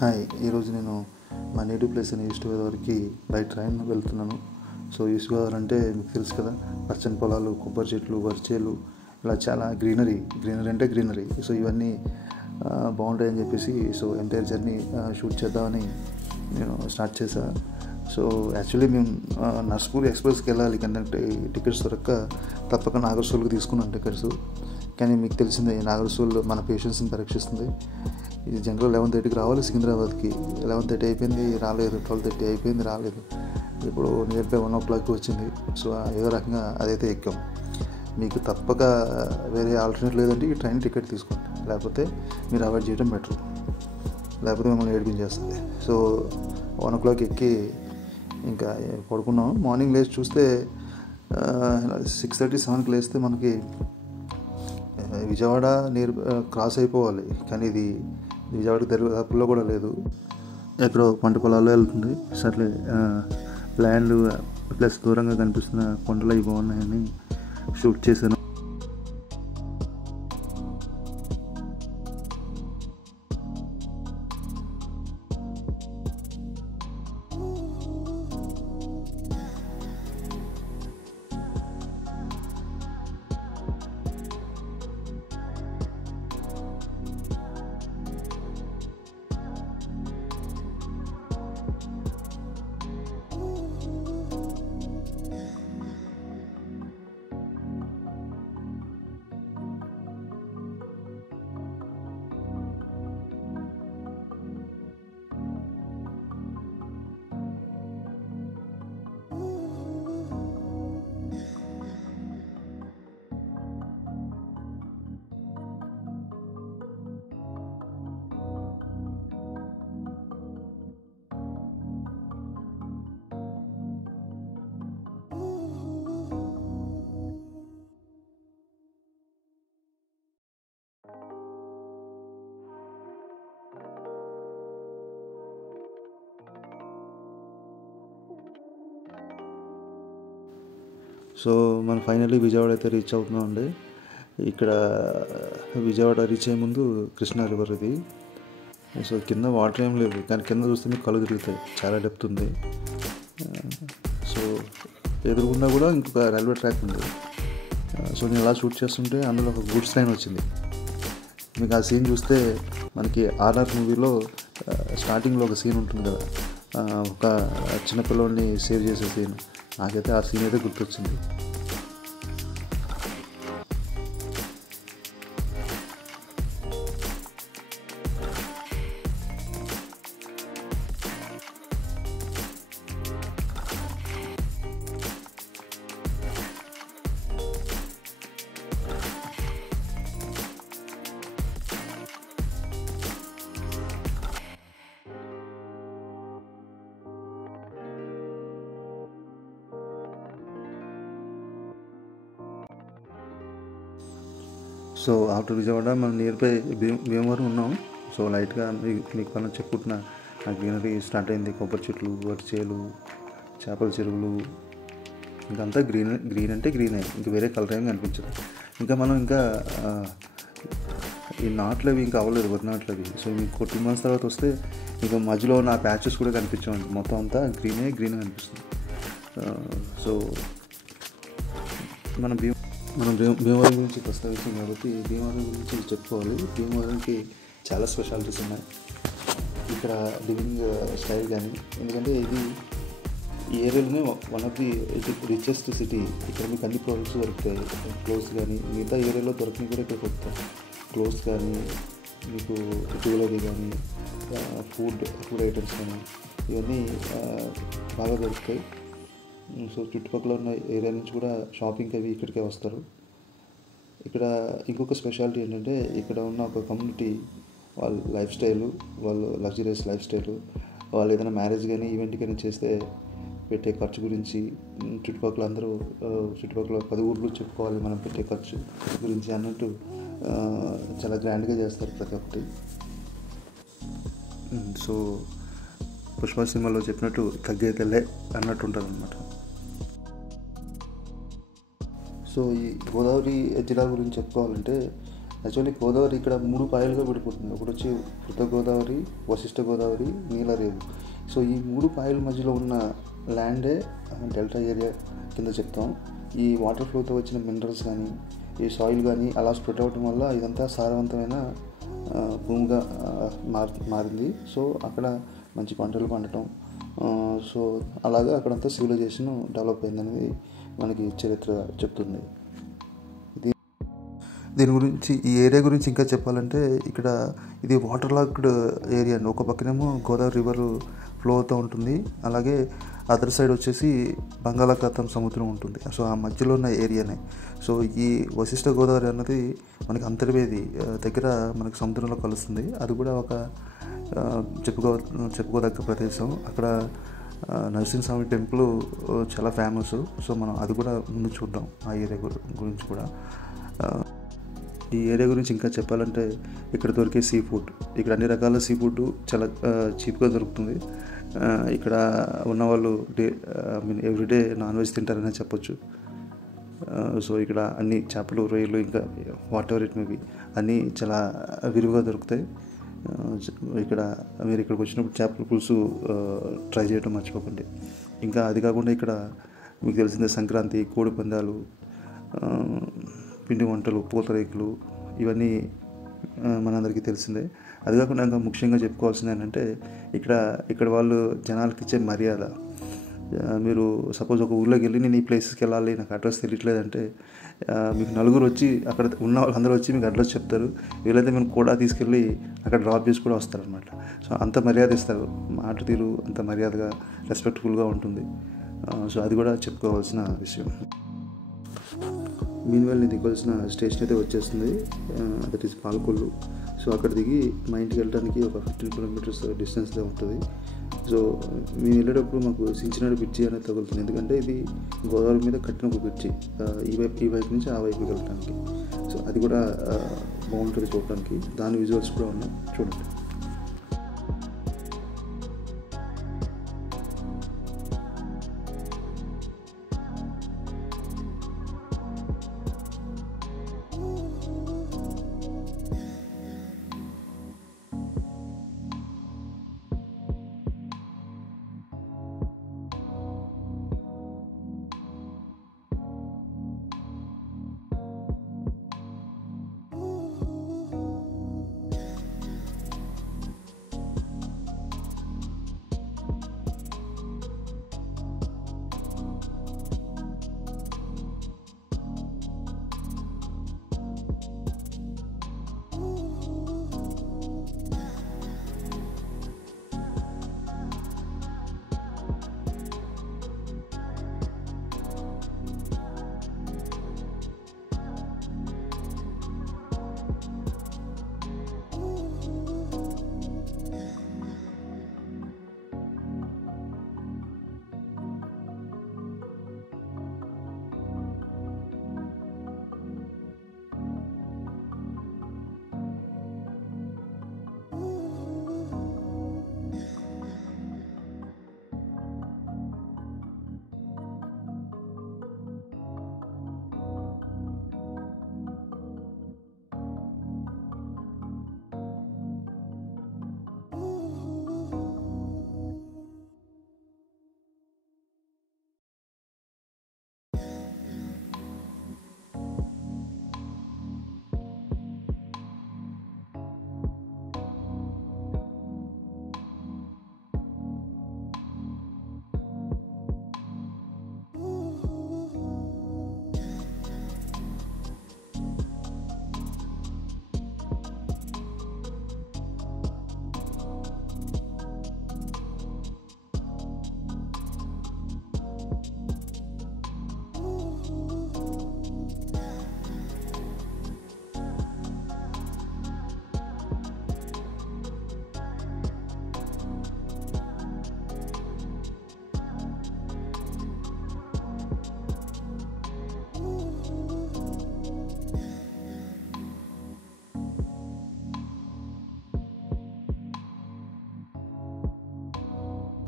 Hi, ఈరోజు నేను మా నేటివ్ ప్లేస్ అయిన ఈస్ట్ గోదావరికి బై ట్రైన్ వెళ్తున్నాను. సో ఈస్ట్ గోదావరి అంటే మీకు తెలుసు కదా, పచ్చని పొలాలు, కొబ్బరి చెట్లు, వరిచేలు, ఇలా చాలా గ్రీనరీ అంటే గ్రీనరీ. సో ఇవన్నీ బాగుంటాయని చెప్పేసి ఎంటైర్ జర్నీ షూట్ చేద్దామని నేను స్టార్ట్ చేశాను. సో యాక్చువల్లీ మేము నర్స్పూర్ ఎక్స్ప్రెస్కి వెళ్ళాలి, కానీ టికెట్స్ దొరక్క తప్పక నాగర్సోల్కి తీసుకున్నాను టికెట్స్. కానీ మీకు తెలిసిందే, నాగర్సోల్ మన పేషెంట్స్ని పరీక్షిస్తుంది. ఇది జనరల్ 11:30కి రావాలి సికింద్రాబాద్కి. 11:30 అయిపోయింది, రాలేదు. 12:30 అయిపోయింది, రాలేదు. ఇప్పుడు నియర్ బై 1 o'clock వచ్చింది. సో ఏదో రకంగా అదైతే ఎక్కాం. మీకు తప్పక వేరే ఆల్టర్నేట్ లేదంటే ఈ ట్రైన్ టికెట్ తీసుకోండి, లేకపోతే మీరు అవాయిడ్ చేయడం బెటర్, లేకపోతే మిమ్మల్ని ఏడిపించేస్తుంది. సో 1 o'clock ఎక్కి ఇంకా పడుకున్నాం. మార్నింగ్ లేచి చూస్తే 6:30, 7కి లేస్తే మనకి విజయవాడ క్రాస్ అయిపోవాలి, కానీ ఇది విజయవాడకి దరిదాపుల్లో కూడా లేదు. ఎక్కడో పంట పొలాల్లో వెళ్తుంది. సర్లే, ల్యాండ్ ప్లస్ దూరంగా కనిపిస్తున్న కొండలు అవి బాగున్నాయని షూట్ చేశాను. సో మనం ఫైనల్లీ విజయవాడ అయితే రీచ్ అవుతున్నామండి. ఇక్కడ విజయవాడ రీచ్ అయ్యే ముందు కృష్ణా రివర్ ఇది. సో కింద వాటర్ ఏం లేదు, కానీ కింద చూస్తే మీకు కళ్ళు తిరుగుతాయి, చాలా డెప్త్ ఉంది. సో ఎదురుగుండా కూడా ఇంకొక రైల్వే ట్రాక్ ఉంది. సో నేను ఇలా షూట్ చేస్తుంటే అందులో ఒక గూడ్స్ ట్రైన్ వచ్చింది. మీకు ఆ సీన్ చూస్తే మనకి ఆర్ఆర్ మూవీలో స్టార్టింగ్లో ఒక సీన్ ఉంటుంది కదా, ఒక చిన్నపిల్లోడిని సేవ్ చేసే సీన్. నాకైతే ఆ సీన్ అయితే గుర్తొచ్చింది. సో ఆఫ్టర్ విజయవాడ మనం నియర్ బై భీమవరం ఉన్నాం. సో లైట్గా మీకు మనం చెప్పుకుంటున్న ఆ గ్రీనరీ స్టార్ట్ అయింది. కొబ్బరి చెట్లు, వరిచేలు, చేపల చెరువులు, ఇంకంతా గ్రీన్ అంటే గ్రీనే, ఇంకా వేరే కలర్ ఏమి కనిపించదు. ఇంకా ఈ నాట్లు అవి ఇంకా అవ్వలేదు, వరి నాట్లు అవి. సో మీకు 2 months తర్వాత వస్తే ఇంకా మధ్యలో ఉన్న ప్యాచెస్ కూడా కనిపించవండి, మొత్తం అంతా గ్రీనే కనిపిస్తుంది. సో మనం భీమవరం గురించి ప్రస్తావించాం కాబట్టి భీమవరం గురించి చెప్పుకోవాలి. భీమవరంకి చాలా స్పెషాలిటీస్ ఉన్నాయి. ఇక్కడ లివింగ్ స్టైల్ కానీ, ఎందుకంటే ఇది ఈ ఏరియాలోనే one of the richest city. ఇక్కడ మీకు అన్ని ప్రోడక్ట్స్ దొరుకుతాయి. క్లోత్స్ కానీ, మిగతా ఏరియాలో దొరకని కూడా ఇక్కడ దొరుకుతాయి. క్లోత్స్ కానీ, మీకు జ్యువెలరీ కానీ, ఫుడ్ ఐటమ్స్ కానీ, ఇవన్నీ బాగా దొరుకుతాయి. సో చుట్టుపక్కల ఉన్న ఏరియా నుంచి కూడా షాపింగ్కి అవి ఇక్కడికే వస్తారు. ఇక్కడ ఇంకొక స్పెషాలిటీ ఏంటంటే, ఇక్కడ ఉన్న ఒక కమ్యూనిటీ, వాళ్ళ లైఫ్ స్టైలు, వాళ్ళు లగ్జరియస్ లైఫ్ స్టైలు, వాళ్ళు ఏదైనా మ్యారేజ్ కానీ ఈవెంట్ కానీ చేస్తే పెట్టే ఖర్చు గురించి చుట్టుపక్కల 10 ఊర్లు చెప్పుకోవాలి మనం పెట్టే ఖర్చు గురించి అన్నట్టు చాలా గ్రాండ్గా చేస్తారు ప్రతి ఒక్కటి. సో పుష్ప సినిమాలో చెప్పినట్టు తగ్గే తెల్లే అన్నట్టు ఉంటుంది అన్నమాట. సో ఈ గోదావరి జిల్లా గురించి చెప్పుకోవాలంటే యాక్చువల్లీ గోదావరి ఇక్కడ 3 పాయలుగా విడిపోతుంది. ఒకటి వచ్చి కృత గోదావరి, వశిష్ఠ గోదావరి, నీలరేవు. సో ఈ 3 పాయల మధ్యలో ఉన్న ల్యాండే డెల్టా ఏరియా కింద చెప్తాం. ఈ వాటర్ ఫ్లోతో వచ్చిన మినరల్స్ కానీ, ఈ సాయిల్ కానీ అలా స్ప్రెడ్ అవ్వటం వల్ల ఇదంతా సారవంతమైన భూమిగా మారింది. సో అక్కడ మంచి పంటలు పండటం, సో అలాగా అక్కడంతా సివిలైజేషన్ డెవలప్ అయిందనేది మనకి చరిత్ర చెప్తుంది. దీని గురించి, ఈ ఏరియా గురించి ఇంకా చెప్పాలంటే, ఇక్కడ ఇది వాటర్ లాక్డ్ ఏరియా అండి. ఒక పక్కనేమో గోదావరి రివర్ ఫ్లో అవుతూ ఉంటుంది, అలాగే అదర్ సైడ్ వచ్చేసి బంగాళాఖాతం సముద్రం ఉంటుంది. సో ఆ మధ్యలో ఉన్న ఏరియానే. సో ఈ వశిష్ఠ గోదావరి అన్నది మనకి అంతర్వేది దగ్గర మనకి సముద్రంలో కలుస్తుంది. అది కూడా ఒక చెప్పుకోదగ్గ ప్రదేశం. అక్కడ నరసింహస్వామి టెంపుల్ చాలా ఫేమస్. సో మనం అది కూడా ముందు చూద్దాం. ఆ ఏరియా గురించి కూడా. ఈ ఏరియా గురించి ఇంకా చెప్పాలంటే, ఇక్కడ దొరికే సీ ఫుడ్, ఇక్కడ అన్ని రకాల సీ ఫుడ్ చాలా చీప్గా దొరుకుతుంది. ఇక్కడ ఉన్నవాళ్ళు ఎవ్రీడే నాన్ వెజ్ తింటారనే చెప్పొచ్చు. సో ఇక్కడ అన్ని చేపలు, రొయ్యలు, ఇంకా what ever it may be అన్నీ చాలా విరివిగా దొరుకుతాయి. ఇక్కడ మీరు ఇక్కడికి వచ్చినప్పుడు చేపల పులుసు ట్రై చేయడం మర్చిపోకండి. ఇంకా అది కాకుండా ఇక్కడ మీకు తెలిసిందే సంక్రాంతి, కోడి పందాలు, పిండి వంటలు, పూతరేకులు, ఇవన్నీ మనందరికీ తెలిసిందే. అది కాకుండా ఇంకా ముఖ్యంగా చెప్పుకోవాల్సింది ఏంటంటే, ఇక్కడ వాళ్ళు జనాలకి ఇచ్చే మర్యాద. మీరు సపోజ్ ఒక ఊళ్ళోకి వెళ్ళి నేను ఈ ప్లేసెస్కి వెళ్ళాలి, నాకు అడ్రస్ తెలియట్లేదంటే, మీకు నలుగురు వచ్చి, అక్కడ ఉన్న వాళ్ళందరూ వచ్చి మీకు అడ్రస్ చెప్తారు. వీళ్ళైతే మేము కూడా తీసుకెళ్ళి అక్కడ డ్రాప్ చేసి కూడా వస్తారనమాట. సో అంత మర్యాద ఇస్తారు. మాట తీరు అంత మర్యాదగా, రెస్పెక్ట్ఫుల్గా ఉంటుంది. సో అది కూడా చెప్పుకోవాల్సిన విషయం. మీన్వెల్ నేను దిగాల్సిన స్టేషన్ అయితే వచ్చేస్తుంది. That is Palakollu. సో అక్కడ దిగి మా ఇంటికి వెళ్ళడానికి ఒక 15 కిలోమీటర్స్ డిస్టెన్స్లో ఉంటుంది. సో మేము వెళ్ళేటప్పుడు మాకు సించినాడు బ్రిడ్జి అనేది తగులుతుంది. ఎందుకంటే ఇది గోదావరి మీద కట్టిన ఒక బ్రిడ్జి, ఈ వైపు నుంచి ఆ వైపుకి వెళ్ళడానికి. సో అది కూడా బాగుంటుంది చూడటానికి. దాని విజువల్స్ కూడా ఉన్నాయి, చూడండి.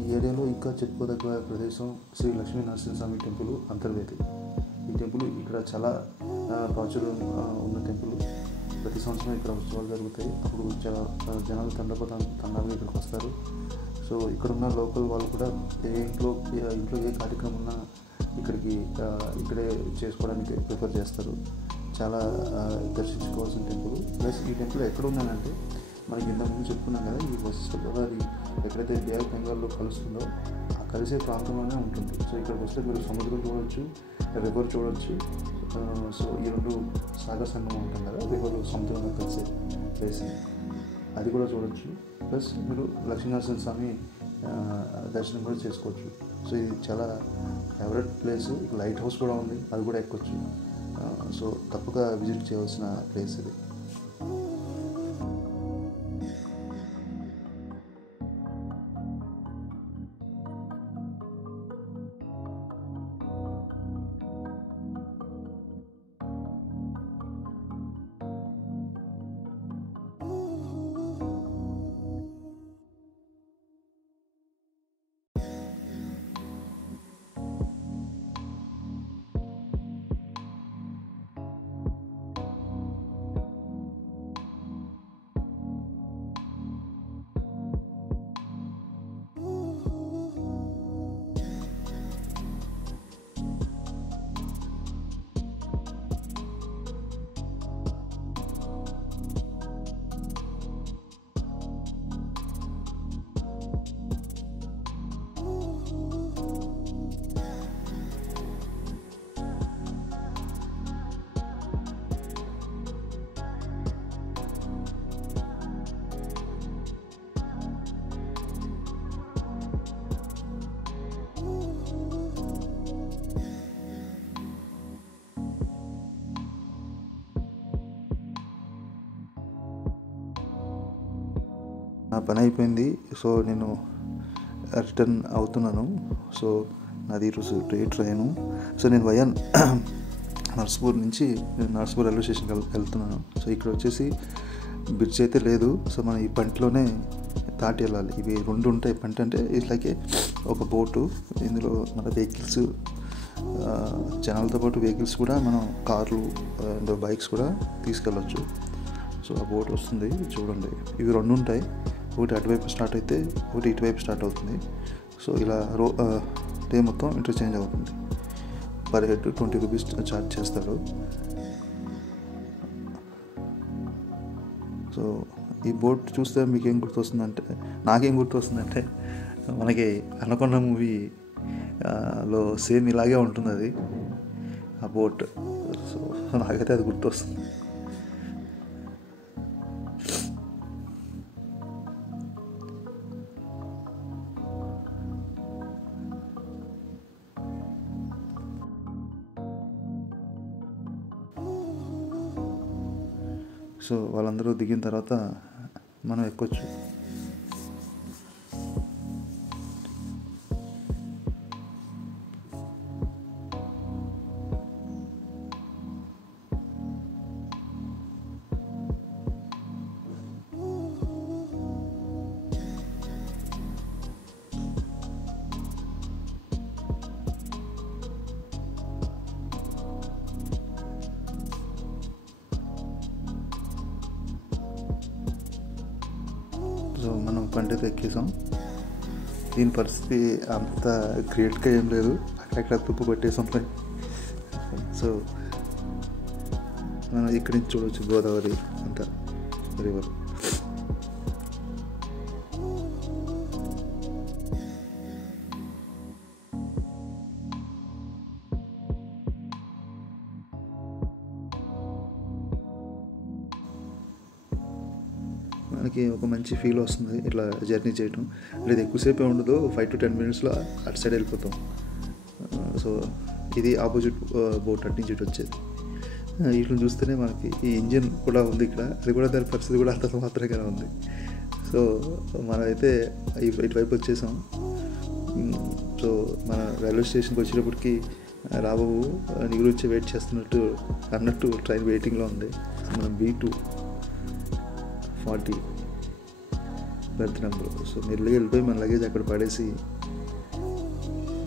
ఈ ఏరియాలో ఇంకా చెప్పుకోదగ్గ ప్రదేశం శ్రీ లక్ష్మీ నరసింహస్వామి టెంపుల్, అంతర్వేది. ఈ టెంపుల్ ఇక్కడ చాలా ప్రాచుర్యం ఉన్న టెంపుల్. ప్రతి సంవత్సరం ఇక్కడ ఉత్సవాలు జరుగుతాయి. అప్పుడు చాలా జనాలు తండాలుగా ఇక్కడికి వస్తారు. సో ఇక్కడున్న లోకల్ వాళ్ళు కూడా ఇంట్లో ఏ కార్యక్రమం ఉన్నా ఇక్కడే చేసుకోవడానికి ప్రిఫర్ చేస్తారు. చాలా దర్శించుకోవాల్సిన టెంపుల్. ప్లస్ ఈ టెంపుల్ ఎక్కడ ఉందనంటే మనకి ఇంతకుముందు చెప్పుకున్నాం కదా, ఈ వశిష్ఠ గోదావరి ఎక్కడైతే బే ఆఫ్ బెంగాల్లో కలుస్తుందో ఆ కలిసే ప్రాంతంలోనే ఉంటుంది. సో ఇక్కడికి వస్తే మీరు సముద్రం చూడవచ్చు, రివర్ చూడవచ్చు. సో ఈ రెండు సాగర సంగమం ఉంటుంది కదా, రివర్ సముద్రంలో కలిసే ప్లేస్, అది కూడా చూడవచ్చు. ప్లస్ మీరు లక్ష్మీనరసింహ స్వామి దర్శనం కూడా చేసుకోవచ్చు. సో ఇది చాలా ఫేవరెట్ ప్లేస్. లైట్ హౌస్ కూడా ఉంది, అది కూడా ఎక్కొచ్చు. సో తప్పక విజిట్ చేయవలసిన ప్లేస్ ఇది. నా పని అయిపోయింది. సో నేను రిటర్న్ అవుతున్నాను. సో నాది ఈరోజు ట్రైను. సో నేను నర్సాపూర్ నుంచి నర్సాపూర్ రైల్వే స్టేషన్కి వెళ్తున్నాను. సో ఇక్కడ వచ్చేసి బ్రిడ్జ్ అయితే లేదు. సో మనం ఈ పంటలోనే దాటి వెళ్ళాలి. ఇవి రెండు ఉంటాయి. పంట అంటే ఇట్లాగే ఒక బోటు, ఇందులో మన వెహికల్స్, జనాలతో పాటు వెహికల్స్ కూడా, మనం కార్లు అండ్ బైక్స్ కూడా తీసుకెళ్ళచ్చు. సో ఆ బోట్ వస్తుంది చూడండి. ఇవి రెండు ఉంటాయి. ఒకటి అటువైపు స్టార్ట్ అయితే ఒకటి ఇటువైపు స్టార్ట్ అవుతుంది. సో ఇలా డే మొత్తం ఇంటర్చేంజ్ అవుతుంది. పర్ హెడ్ 20 రూపీస్ ఛార్జ్ చేస్తాడు. సో ఈ బోట్ చూస్తే మీకేం గుర్తొస్తుందంటే, నాకేం గుర్తొస్తుందంటే, మనకి అనకొండ మూవీ లో సేమ్ ఇలాగే ఉంటుంది అది, ఆ బోట్. సో నాకైతే అది గుర్తొస్తుంది. సో వాళ్ళందరూ దిగిన తర్వాత మనం ఎక్కొచ్చు. సో మనం పంటతో ఎక్కేసాం. దీని పరిస్థితి అంత గ్రేట్గా ఏం లేదు, అక్కడక్కడ తుప్పు పట్టేసాం. సో మనం ఇక్కడి నుంచి చూడవచ్చు గోదావరి అంతా, రివర్. మనకి ఒక మంచి ఫీల్ వస్తుంది ఇట్లా జర్నీ చేయటం. లేదు ఎక్కువసేపే ఉండదు, 5 to 10 minutesలో అటు సైడ్ వెళ్ళిపోతాం. సో ఇది ఆపోజిట్ బోట్ అటు నుంచి ఇటు వచ్చేది. వీటిని చూస్తేనే మనకి ఈ ఇంజిన్ కూడా ఉంది ఇక్కడ, అది కూడా దాని పరిస్థితి కూడా అంత మాత్రంగానే ఉంది. సో మనమైతే ఇటువైపు వచ్చేసాం. సో మన రైల్వే స్టేషన్కి వచ్చేటప్పటికి రాబాబు నీ గురించి వెయిట్ చేస్తున్నట్టు అన్నట్టు ట్రైన్ వెయిటింగ్లో ఉంది. మనం B240 బెర్త్ నెంబర్. సో మీరు వెళ్ళిపోయి మన లగేజ్ అక్కడ పడేసి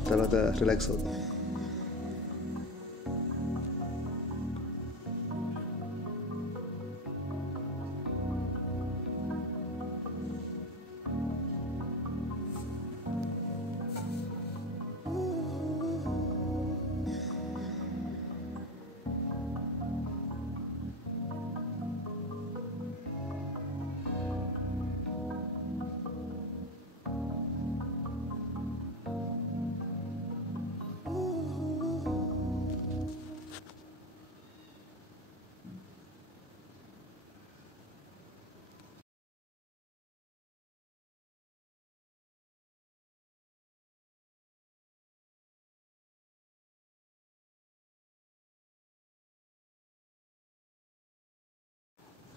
తర్వాత రిలాక్స్ అవుతాం.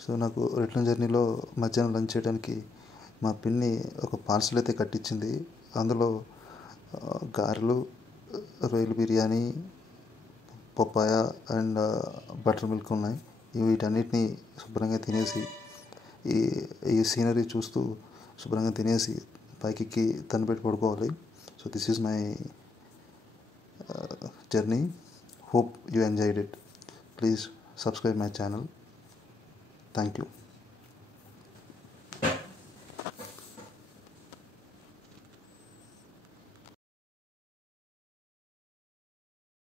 సో నాకు రిటర్న్ జర్నీలో మధ్యాహ్నం లంచ్ చేయడానికి మా పిన్ని ఒక పార్సల్ అయితే కట్టించింది. అందులో గారెలు, రొయ్యల biryani, papaya and buttermilk ఉన్నాయి. వీటన్నిటిని శుభ్రంగా తినేసి ఈ ఈ సీనరీ చూస్తూ శుభ్రంగా తినేసి పైకి తనపెట్టి పడుకోవాలి. So this is my journey. Hope you enjoyed it. Please subscribe my channel. Thank you.